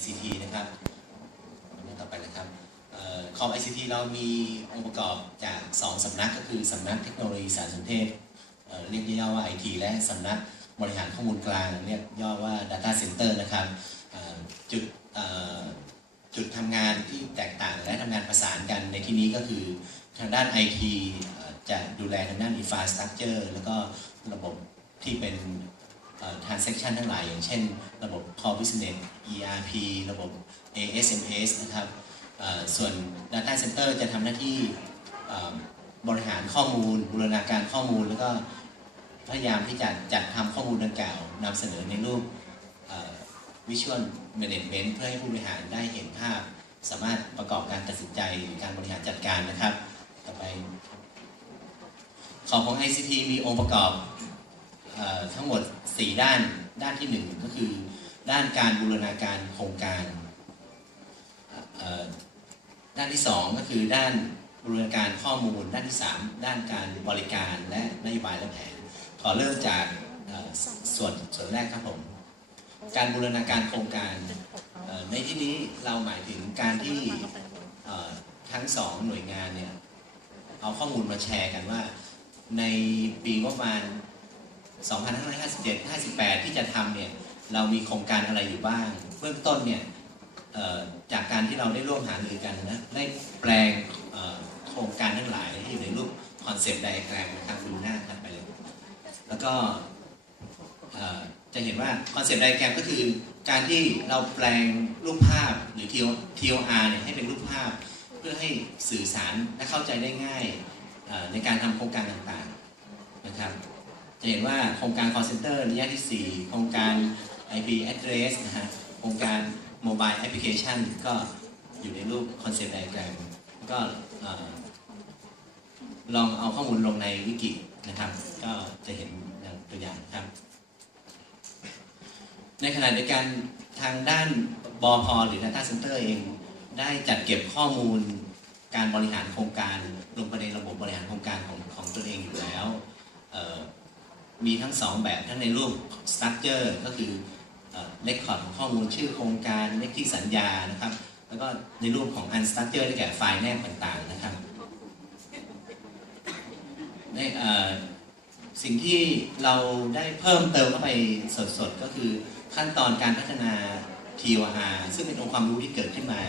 ICT นะครับนี้ต่อไปนะครับคอม ICT เรามีองค์ประกอบจาก 2 สำนักก็คือสำนักเทคโนโลยีสารสนเทศเเรียกย่อว่า IT และสำนักบริหารข้อมูลกลางเรียกย่อว่า Data Center นะครับจุดจุดทำงานที่แตกต่างและทำงานประสานกันในที่นี้ก็คือทางด้าน IT เอ่อจะดูแลทางด้าน Infrastructure แล้วก็ระบบที่เป็น transaction ทั้งหลาย อย่างเช่น ระบบ core business ERP ระบบ ASMS นะครับเอ่อส่วน data center จะทำหน้าที่บริหารข้อมูล บูรณาการข้อมูล แล้วก็พยายามที่จะจัดทำข้อมูลดังกล่าวนำเสนอในรูป visual management เพื่อให้ผู้บริหารได้เห็นภาพ สามารถประกอบการตัดสินใจหรือการบริหารจัดการนะครับ ต่อไป ของของ ICT มีองค์ประกอบ ทั้งหมด 4 ด้านด้านที่ 1 ก็คือด้านการบูรณาการโครงการด้านที่ 2 ก็คือด้านบูรณาการข้อมูลด้านที่ 3 ด้านการบริการและนโยบายและแผน ขอเริ่มจากส่วนส่วนแรกครับผม การบูรณาการโครงการในที่นี้เราหมายถึงการที่ทั้งสองหน่วยงานเนี่ยเอาข้อมูลมาแชร์กันว่า ในปีงบประมาณ 2557 58 ที่จะทำเนี่ยเรามีโครงการอะไรอยู่บ้าง เบื้องต้นเนี่ยจากการที่เราได้ร่วมหารือกันนะได้แปลงโครงการทั้งหลายให้อยู่ในรูปคอนเซปต์ไดอะแกรมนะครับดูหน้าถัดไปเลยแล้วก็จะเห็นว่าคอนเซปต์ไดอะแกรมก็คือการที่เราแปลงรูปภาพหรือ TOR เนี่ยให้เป็นรูปภาพ เพื่อให้สื่อสารและเข้าใจได้ง่ายในการทำโครงการต่างๆนะครับ จะเห็นว่าโครงการ call center ระยะที่ 4 โครงการ IP address นะฮะ โครงการ mobile application ก็อยู่ในรูป concept diagram ก็ลองเอาข้อมูลลงในวิกินะครับ ก็จะเห็นตัวอย่างครับ ในขณะเดียวกันทางด้านบอพหรือ Data Center เอง ได้จัดเก็บข้อมูลการบริหารโครงการลงไปในระบบบริหารโครงการของของตัวเองอยู่แล้ว มีทั้งสองแบบทั้งในรูป structure ก็คือเลคคอร์ดของข้อมูลชื่อโครงการเลขที่สัญญานะครับ แล้วก็ในรูปของ unstructured ได้แก่ไฟล์แนบต่างๆนะครับในสิ่งที่เราได้เพิ่มเติมเข้าไปสดๆ ก็คือขั้นตอนการพัฒนา TOR ซึ่งเป็นองค์ความรู้ที่เกิดขึ้นมา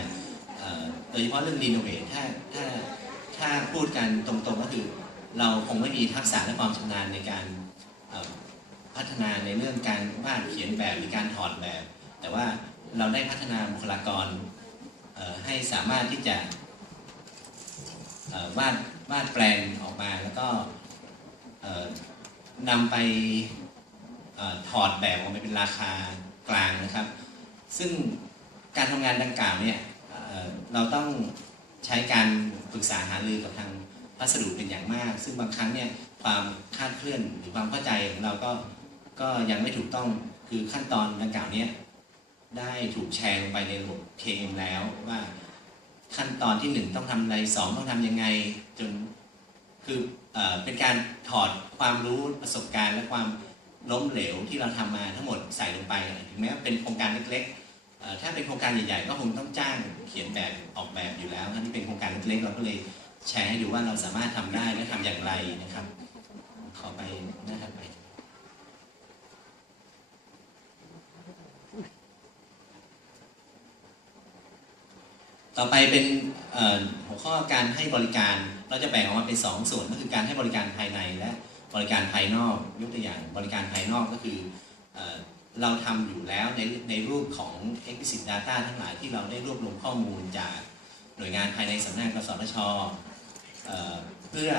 โดยเฉพาะเรื่อง Renovate ถ้าถ้าถ้าพูดกันตรงๆก็คือ เราคงไม่มีทักษะและความชำนาญในการ พัฒนาในเรื่องการวาดเขียนแบบหรือการถอดแบบ แต่ว่าเราได้พัฒนาบุคลากรให้สามารถที่จะวาดวาดแปลนออกมาแล้วก็นำไปออถอดแบบออกมาเป็นราคากลางนะครับ ซึ่งการทำงานดังกล่าวเนี่ยเเราต้องใช้การปรึกษาหารือกับทางพัสดุเป็นอย่างมาก ซึ่งบางครั้งเนี่ยความคาดเคลื่อนหรือความเข้าใจของเราก็ ก็ยังไม่ถูกต้องคือขั้นตอนดังกล่าวเนี้ได้ถูกแชร์ลงไปในระบบ KM แล้วว่าขั้นตอนที่หนึ่งต้องทำอะไรสองต้องทำยังไงจนคือเอเป็นการถอดความรู้ประสบการณ์ และความล้มเหลวที่เราทำมาทั้งหมดใส่ลงไปถึงแม้ว่าเป็นโครงการเล็กๆถ้าเป็นโครงการใหญ่ๆ ก็คงต้องจ้างเขียนแบบออกแบบอยู่แล้วถ้าที่เป็นโครงการเล็กๆเราก็เลยแชร์ให้ดูว่าเราสามารถทำได้และทำอย่างไรนะครับ ขอไปหน้าถัดไป ต่อไปเป็นหัวข้อการให้บริการเราจะแบ่งออกมาเป็น 2 ส่วนก็คือการให้บริการภายในและบริการภายนอกยกตัวอย่างบริการภายนอกก็คือเอเราทำอยู่แล้วในในรูปของ explicit data ทั้งหลายที่เราได้รวบรวมข้อมูลจากหน่วยงานภายในสำนักงานกสทชเเพื่อ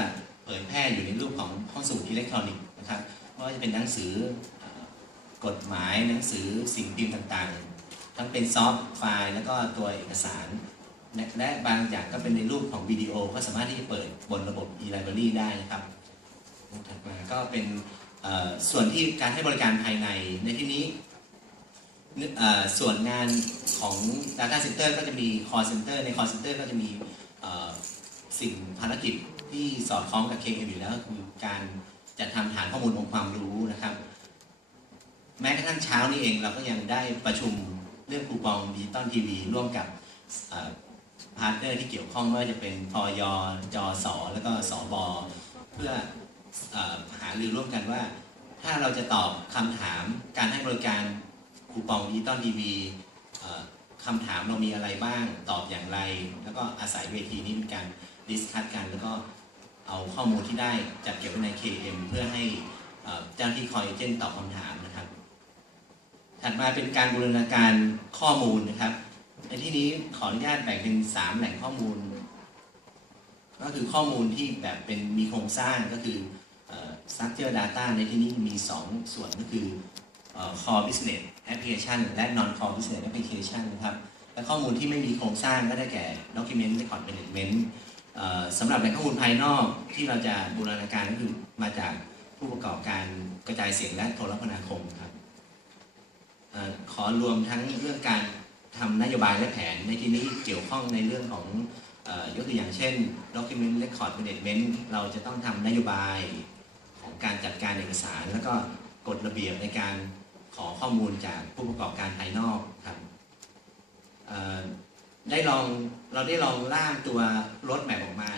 เผยแพร่อยู่ในรูปของข้อสมุดอิเล็กทรอนิกส์นะครับไม่ว่าจะเป็นหนังสืออกฎหมายหนังสือสิ่งพิมพ์ต่างๆ ทั้งเป็นซอฟต์ไฟล์ แล้วก็ตัวเอกสาร และบางอย่างก็เป็นในรูปของวิดีโอ ก็สามารถที่จะเปิดบนระบบ e-library ได้นะครับถัดมาก็เป็นส่วนที่การให้บริการภายในในที่นี้ส่วนงานของ Data Center ก็จะมี Call Center ใน Call Center ก็จะมีสิ่งภารกิจที่สอดคล้องกับ KM อยู่แล้วคือการจัดทำฐานข้อมูลองค์ความรู้นะครับ แม้กระทั่งเช้านี้เองเราก็ยังได้ประชุมเรื่องคูปองดิจิตอลทีวีร่วมกับ พาร์ทเนอร์ที่เกี่ยวข้องไม่ว่าจะเป็นพยจสแล้วก็สบเพื่อออหารือร่วมกันว่า ถ้าเราจะตอบคำถามการให้บริการคูปองดิจิตอลทีวีคำถามเรามีอะไรบ้างตอบอย่างไร แล้วก็อาศัยเวทีนี้เป็นการดิสคัทกันแล้วก็เอาข้อมูลที่ได้จัดเก็บไว้ใน KM เพื่อให้เอ่อเจ้าหน้าที่คอยเจนตอบคำถามนะครับ ถัดมาเป็นการบูรณาการข้อมูลนะครับ ในที่นี้ขออนุญาตแบ่งเป็นสามแหล่งข้อมูล ก็คือข้อมูลที่แบบเป็นมีโครงสร้างก็คือ structure data ในที่นี้มี 2 ส่วนก็คือเอ่อ core business application และ non core business application นะครับ และข้อมูลที่ไม่มีโครงสร้างก็ได้แก่ document record management สำหรับแหล่งข้อมูลภายนอกที่เราจะบูรณาการก็คือมาจากผู้ประกอบการกระจายเสียงและโทรคมนาคมครับอขอรวมทั้งเรื่องการ ทำนโยบายและแผนในที่นี้เกี่ยวข้องในเรื่องของออยกตัวอย่างเช่น document record management เราจะต้องทำนโยบายของการจัดการเอกสาร แล้วก็กฎระเบียบในการขอข้อมูลจากผู้ประกอบการภายนอกครับได้ลองเราได้ลองร่างตัวรถแมพออกมา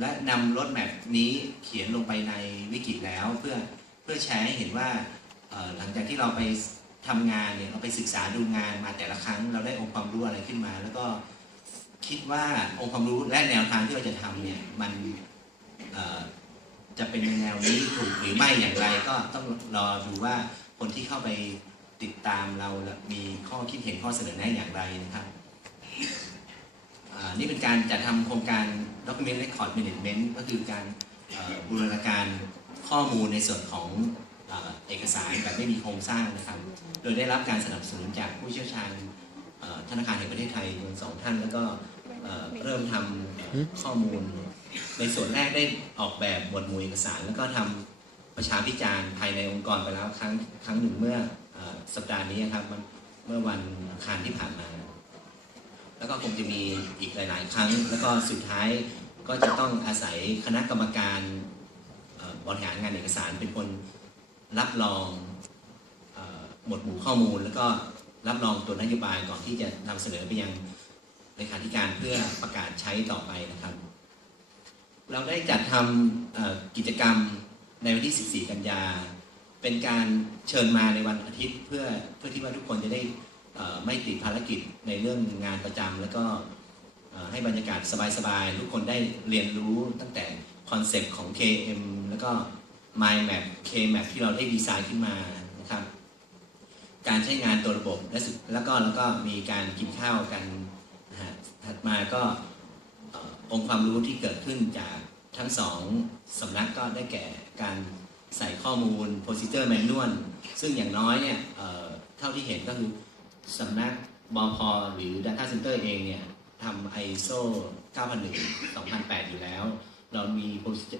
และนำรถแมพนี้เขียนลงไปในวิกิแล้วเพื่อเพื่อแชร์ให้เห็นว่าหลังจากที่เราไป ทำงานเนี่ยเราไปศึกษาดูงานมาแต่ละครั้ง เราได้องค์ความรู้อะไรขึ้นมา แล้วก็คิดว่าองค์ความรู้และแนวทางที่เราจะทำเนี่ยมันจะเป็นในแนวนี้ถูกหรือไม่อย่างไร ก็ต้องรอดูว่าคนที่เข้าไปติดตามเรามีข้อคิดเห็นข้อเสนอแนะอย่างไรนะครับนี่เป็นการจัดทำโครงการ Document Record Management ก็คือการบูรณาการข้อมูลในส่วนของ เอกสารแบบไม่มีโครงสร้างนะครับ โดยได้รับการสนับสนุนจากผู้เชี่ยวชาญธนาคารแห่งประเทศไทยสองท่านแล้วก็เริ่มทำเอ่อข้อมูล ในส่วนแรกได้ออกแบบหมวดหมู่เอกสาร แล้วก็ทำประชาพิจารณ์ภายในองค์กรไปแล้วครั้งครั้งหนึ่งเมื่ออสัปดาห์นี้ครับเมื่อวันอังคารที่ผ่านมา แล้วก็คงจะมีอีกหลาย ๆ ครั้ง แล้วก็สุดท้ายก็จะต้องอาศัยคณะกรรมการบริหารงานเอกสารเป็นคน รับรองอหมวดหมู่ข้อมูล แล้วก็รับรองตัวนโยบายก่อนที่จะนำเสนอไปยังเลขาธิการเพื่อประกาศใช้ต่อไปนะครับ เราได้จัดทำกิจกรรมในวันที่ 14 กันยา เป็นการเชิญมาในวันอาทิตย์เพื่อเพื่อที่ว่าทุกคนจะได้ไม่ติดภารกิจในเรื่องงานประจำแล้วก็ให้บรรยากาศสบายๆ ทุกคนได้เรียนรู้ตั้งแต่คอนเซปต์ของ KM แล้วก็ Mind Map KMap ที่เราได้ดีไซน์ขึ้นมานะครับ การใช้งานตัวระบบและสุดแล้วก็แล้วก็มีการกินข้าวกันนะฮะถัดมาก็องค์ความรู้ที่เกิดขึ้นจากทั้งสองสำนักก็ได้แก่การใส่ข้อมูล procedure manual ซึ่งอย่างน้อยเนี่ยเท่าที่เห็นก็คือสำนักบอพหรือ Data Center เองเนี่ยทำ ISO 9001 2008 อยู่แล้ว เรามี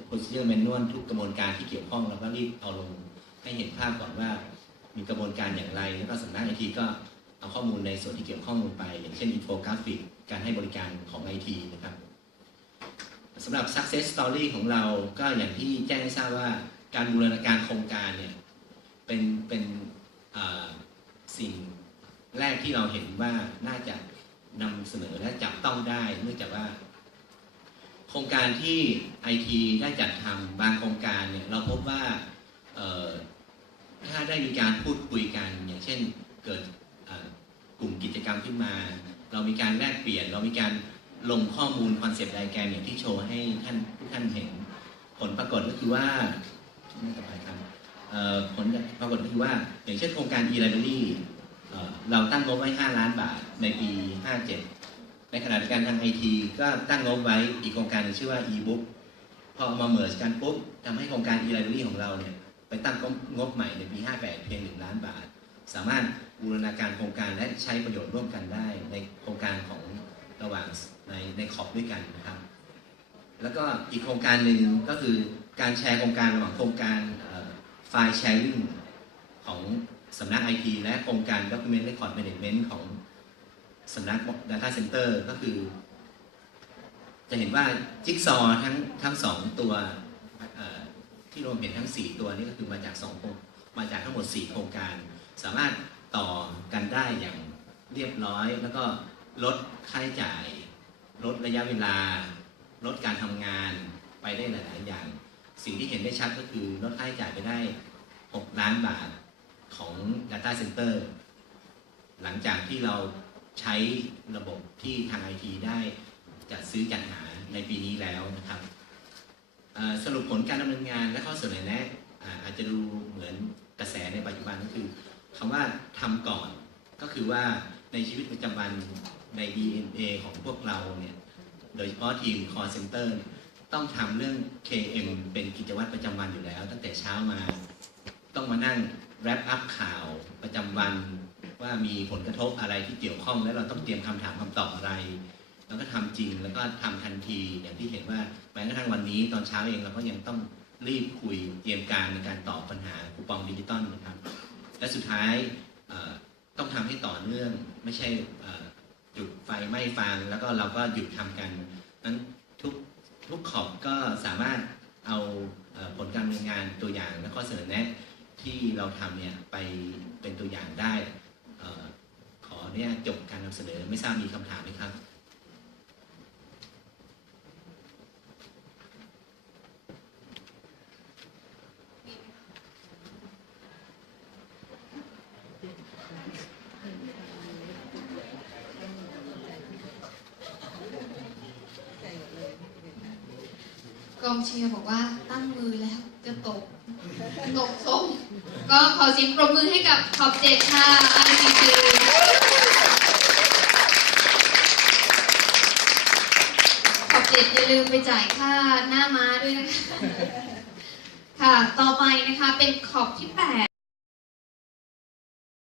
procedure manual ทุกกระบวนการที่เกี่ยวข้องเราก็รีบเอาลงให้เห็นภาพก่อนว่ามีกระบวนการอย่างไร แล้วก็สำนักไอทีก็เอาข้อมูลในส่วนที่เกี่ยวข้องลงไป อย่างเช่นอินโฟกราฟิกการให้บริการของไอทีนะครับสำหรับ success story ของเราก็อย่างที่แจ้งให้ทราบว่าการบูรณาการโครงการเนี่ยเป็นเป็นสิ่งแรกที่เราเห็นว่าน่าจะนำเสนอและจับต้องได้ เนื่องจากว่า โครงการที่ไอทีได้จัดทำบางโครงการเนี่ยเราพบว่าถ้าได้มีการพูดคุยกัน อย่างเช่นเกิดกลุ่มกิจกรรมขึ้นมา เรามีการแลกเปลี่ยน เรามีการลงข้อมูลคอนเซปต์ไดแกรมอย่างที่โชว์ให้ท่านทุกท่านเห็น ผลปรากฏก็คือว่าไม่ต่อไปครับผลปรากฏก็คือว่า อย่างเช่นโครงการ e-library เอ่อเราตั้งงบไว้ 5 ล้านบาทในปี 57 ในขณะเดียวกันทางไอทีก็ตั้งงบไว้อีกโครงการหนึงชื่อว่า e-book พอเอามาเมิร์จกันปุ๊บทำให้โครงการ e-library ของเราเนี่ยไปตั้งงบใหม่ในปี 58 เพียง 1 ล้านบาท สามารถบูรณาการโครงการและใช้ประโยชน์ร่วมกันได้ในโครงการของระหว่างในในขอบด้วยกันนะครับ แล้วก็อีกโครงการหนึ่งก็คือการแชร์โครงการระหว่างโครงการไฟล์แชร์ลิงของสำนักไอทีและโครงการ Document Record Management ของ สำนัก Data Center ก็คือ จะเห็นว่าจิ๊กซอทั้งทั้งสองตัวที่รวมเห็นทั้ง 4 ตัวนี้ก็คือมาจากสองโครงมาจากทั้งหมด 4 โครงการ สามารถต่อกันได้อย่างเรียบร้อย แล้วก็ลดค่าใช้จ่าย ลดระยะเวลา ลดการทำงานไปได้หลาย ๆ อย่าง สิ่งที่เห็นได้ชัดก็คือลดค่าใช้จ่ายไปได้ 6 ล้านบาทของ Data Center หลังจากที่เรา ใช้ระบบที่ทางไอทีได้จัดซื้อจัดหาในปีนี้แล้วนะครับสรุปผลการดำเนินงานและข้อเสนอแนะอาจจะดูเหมือนกระแสในปัจจุบันก็คือคำว่าทำก่อนก็คือว่าในชีวิตประจำวันใน DNA ของพวกเราเนี่ยโดยเฉพาะทีม call center เนี่ยต้องทำเรื่อง KM เป็นกิจวัตรประจำวันอยู่แล้ว ตั้งแต่เช้ามา ต้องมานั่ง wrap up ข่าวประจำวัน ว่ามีผลกระทบอะไรที่เกี่ยวข้องและเราต้องเตรียมคำถามคำตอบอะไร แล้วก็ทำจริงแล้วก็ทำทันทีอย่างที่เห็นว่าแม้กระทั่งวันนี้ตอนเช้าเองเราก็ยังต้องรีบคุยเตรียมการในการตอบปัญหาคูปองดิจิตอลนะครับ และสุดท้ายต้องทำให้ต่อเนื่องไม่ใช่จุดไฟไหม้ฟางแล้วก็เราก็หยุดทำกันนั้นทุกทุกขอบก็สามารถเอาผลการดำเนินงานตัวอย่างและข้อเสนอแนะที่เราทำเนี่ยไปเป็นตัวอย่างได้ อเนี่ยจบการนำเสนอไม่ทราบมีคำถามไหมครับกองเชียร์บอกว่าตั้งมือแล้วจะตก ตกส้มก็ขอเสียงปรบมือให้กับขอบเจ็ดค่ะ ICC ขอบ เจ็ดอย่าลืมไปจ่ายค่าหน้าม้าด้วยนะคะ ค่ะ ต่อไปนะคะเป็นขอบที่แ